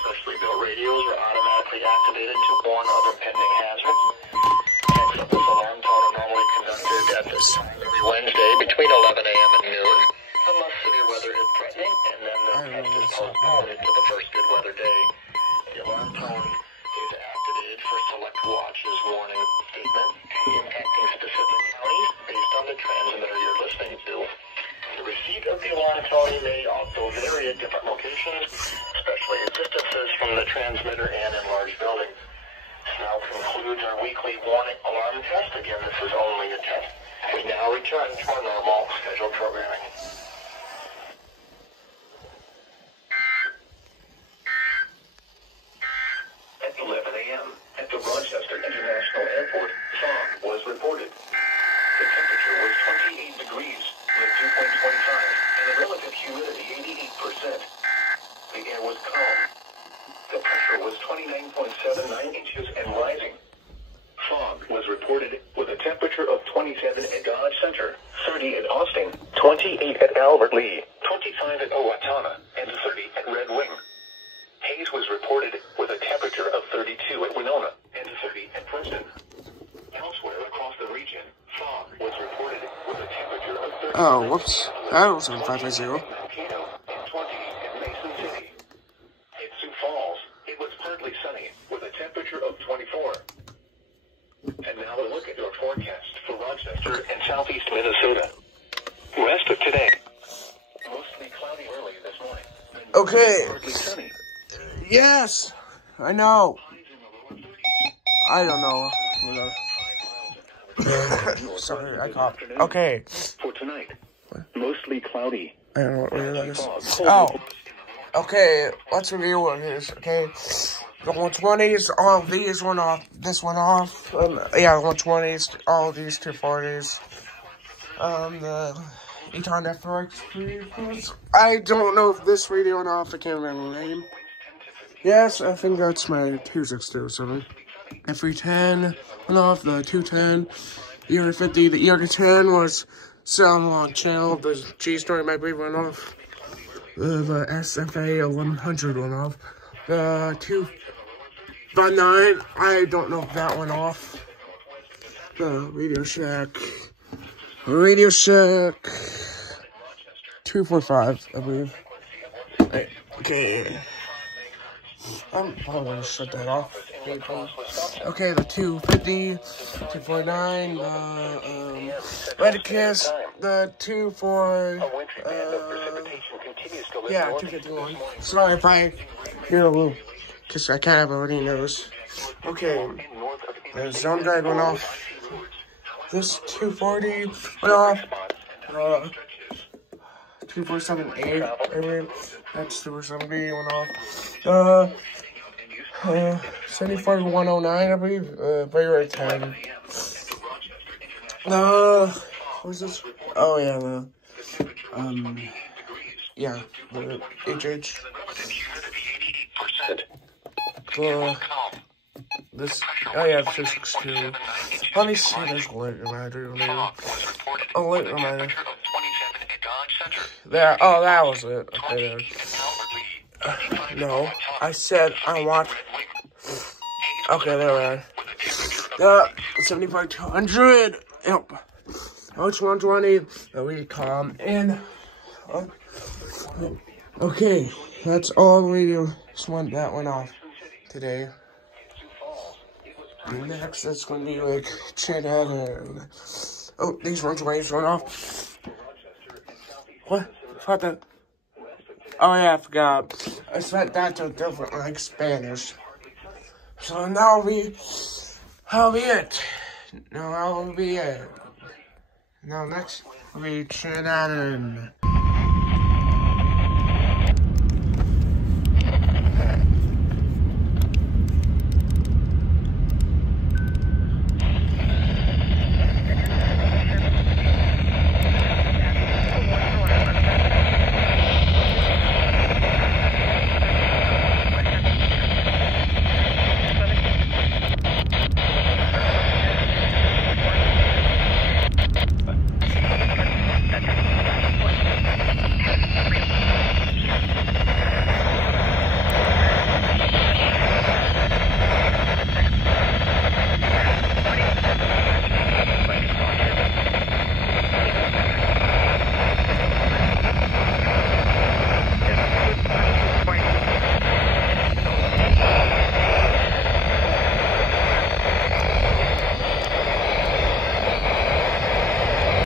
specially built radios are automatically activated to warn of impending hazards. Checks of this alarm tone are normally conducted at this time every Wednesday between 11 a.m. and noon, unless severe weather is threatening, and then the test is postponed to the first good weather day. The alarm tone is activated for select watches warning statement impacting specific counties based on the transmitter you're listening to. The receipt of the alarm tone may also vary at different locations, especially at distances from the transmitter and in large buildings. This now concludes our weekly warning alarm test. Again, this is only a test. We now return to our normal scheduled programming. At 11 a.m. at the Rochester International Airport, fog was reported. The temperature was 28 degrees with dew point 25 and the relative humidity 88%. The air was calm. The pressure was 29.79 inches and rising. Fog was reported with a temperature of 27 at Dodge Center, 30 at Austin, 28 at Albert Lee, 25 at Owatonna, and 30 at Red Wing. Haze was reported with a temperature of 32 at Winona and 30 at Princeton. Elsewhere across the region, fog was reported with a temperature of 30. Oh, whoops. That was on 550. Partly sunny with a temperature of 24. And now a look at your forecast for Rochester and southeast Minnesota. Rest of today. Mostly cloudy early this morning. Okay. Partly sunny. Yes, I know. I don't know. Sorry, I coughed. Okay. For tonight, mostly cloudy. I don't know what that is. Oh. Okay, let's review what it is, okay? The 120s, all of these went off, this went off. Yeah, the 120s, all of these 240s. The Eton FRX, I don't know if this radio went off, I can't remember the name. Yes, I think that's my 2627. FE10 went off, the 210, the ER50, the ER10 was sound on channel, the G-Story, I believe, went off. The SFA 100 went off. The 259, I don't know if that went off. The Radio Shack 245, I believe. Okay. I'm probably gonna shut that off. Okay, the 250, 249, the Redicus, the 24, yeah, 251. Sorry if I hear a little, because I kind of already knows. Okay, the Zone Guide went off. This 240 went off. 247A, I mean, that's 247B went off. 74109, I believe, February 10. What's this? Oh, yeah, yeah, the HH. This, oh yeah, physics too. Let me see this late reminder. A late reminder. There, oh, that was it. Okay, there. No, I said I want. Okay, there we are. 75-200. Yep. H120. We calm and. Okay, that's all the radio that went off today. Next, it's going to be like chat out and. Oh, these ones went off. What? What the? Oh yeah, I forgot. I set that to different, like Spanish. So now that'll be it. Now that'll be it. Now next, we chat out and.